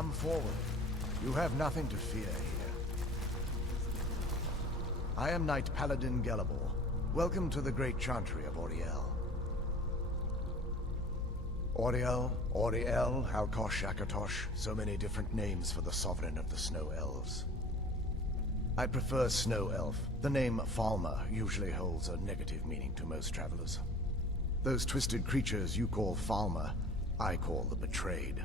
Come forward. You have nothing to fear here. I am Knight-Paladin Gelebor. Welcome to the great chantry of Auriel. Auriel, Halkosh, Akatosh, so many different names for the sovereign of the Snow Elves. I prefer Snow Elf. The name Falmer usually holds a negative meaning to most travelers. Those twisted creatures you call Falmer, I call the Betrayed.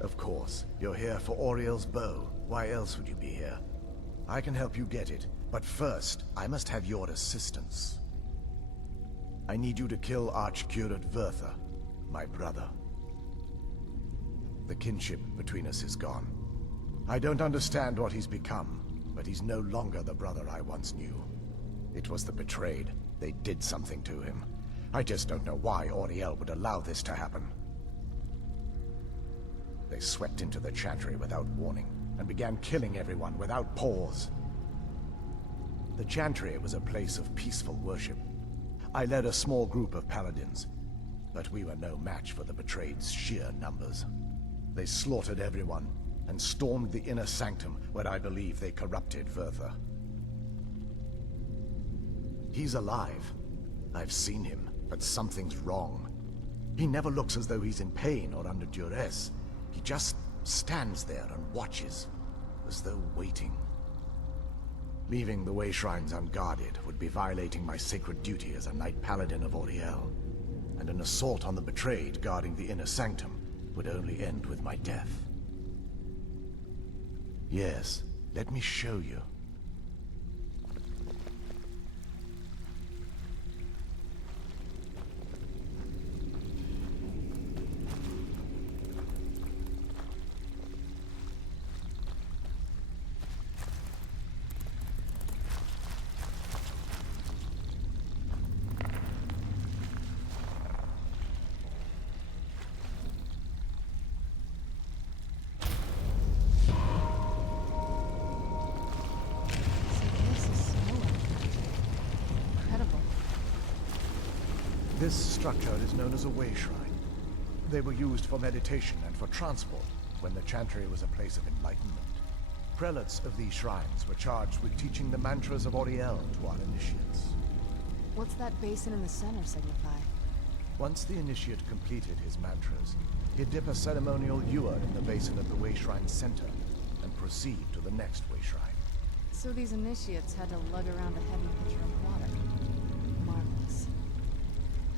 Of course, you're here for Auriel's bow. Why else would you be here? I can help you get it, but first, I must have your assistance. I need you to kill Archcurate Vertha, my brother. The kinship between us is gone. I don't understand what he's become, but he's no longer the brother I once knew. It was the Betrayed. They did something to him. I just don't know why Auriel would allow this to happen. They swept into the chantry without warning, and began killing everyone without pause. The chantry was a place of peaceful worship. I led a small group of paladins, but we were no match for the Betrayed's sheer numbers. They slaughtered everyone, and stormed the inner sanctum where I believe they corrupted Vertha. He's alive. I've seen him, but something's wrong. He never looks as though he's in pain or under duress. He just stands there and watches, as though waiting. Leaving the way shrines unguarded would be violating my sacred duty as a Knight Paladin of Auriel, and an assault on the Betrayed guarding the inner sanctum would only end with my death. Yes, let me show you. This structure is known as a way shrine. They were used for meditation and for transport when the chantry was a place of enlightenment. Prelates of these shrines were charged with teaching the mantras of Auriel to our initiates. What's that basin in the center signify? Once the initiate completed his mantras, he'd dip a ceremonial ewer in the basin of the way shrine's center and proceed to the next way shrine. So these initiates had to lug around a heavy pitcher of water. Marvelous.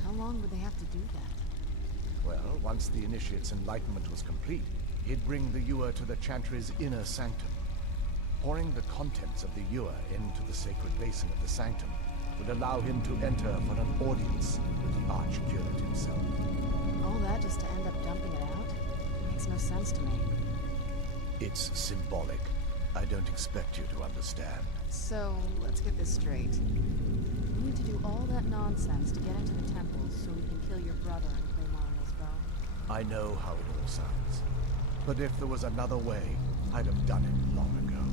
How long would they have to do that? Well, once the initiate's enlightenment was complete, he'd bring the ewer to the chantry's inner sanctum. Pouring the contents of the ewer into the sacred basin of the sanctum would allow him to enter for an audience with the Archcurate himself. All that just to end up dumping it out? Makes no sense to me. It's symbolic. I don't expect you to understand. So, let's get this straight. You need to do all that nonsense to get into the temple so we can kill your brother and claim Auriel's bow. I know how it all sounds. But if there was another way, I'd have done it long ago.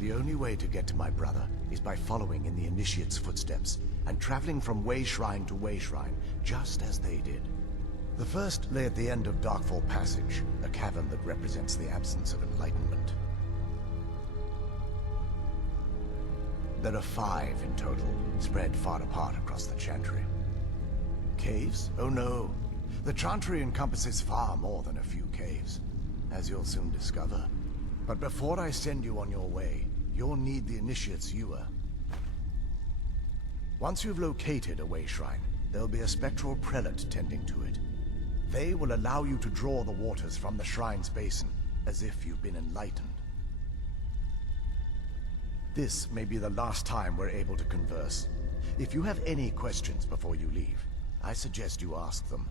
The only way to get to my brother is by following in the initiate's footsteps and traveling from way shrine to way shrine, just as they did. The first lay at the end of Darkfall Passage, a cavern that represents the absence of enlightenment. There are 5 in total, spread far apart across the chantry. Caves? Oh no. The chantry encompasses far more than a few caves, as you'll soon discover. But before I send you on your way, you'll need the initiate's ewer. Once you've located a way shrine, there'll be a spectral prelate tending to it. They will allow you to draw the waters from the shrine's basin, as if you've been enlightened. This may be the last time we're able to converse. If you have any questions before you leave, I suggest you ask them.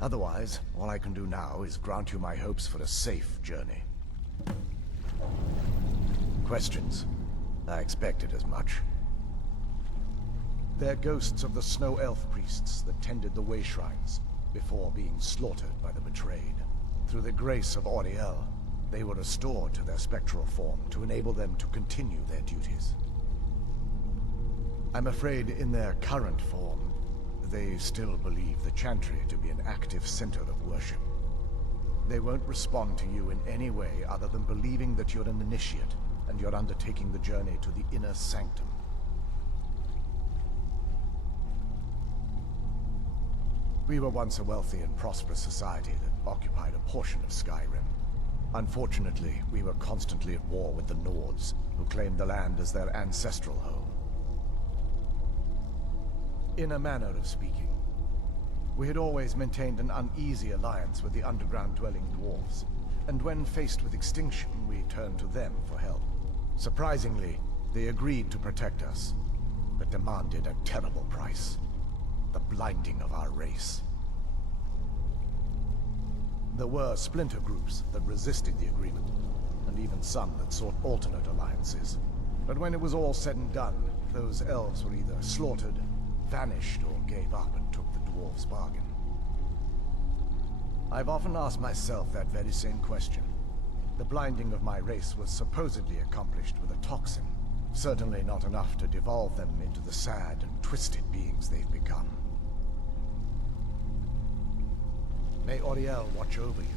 Otherwise, all I can do now is grant you my hopes for a safe journey. Questions? I expected as much. They're ghosts of the Snow Elf priests that tended the way shrines before being slaughtered by the Betrayed. Through the grace of Auriel, they were restored to their spectral form to enable them to continue their duties. I'm afraid in their current form, they still believe the chantry to be an active center of worship. They won't respond to you in any way other than believing that you're an initiate, and you're undertaking the journey to the inner sanctum. We were once a wealthy and prosperous society that occupied a portion of Skyrim. Unfortunately, we were constantly at war with the Nords, who claimed the land as their ancestral home. In a manner of speaking, we had always maintained an uneasy alliance with the underground-dwelling dwarves, and when faced with extinction, we turned to them for help. Surprisingly, they agreed to protect us, but demanded a terrible price: the blinding of our race. There were splinter groups that resisted the agreement, and even some that sought alternate alliances. But when it was all said and done, those elves were either slaughtered, vanished, or gave up and took the dwarves' bargain. I've often asked myself that very same question. The blinding of my race was supposedly accomplished with a toxin, certainly not enough to devolve them into the sad and twisted beings they've become. May Auriel watch over you.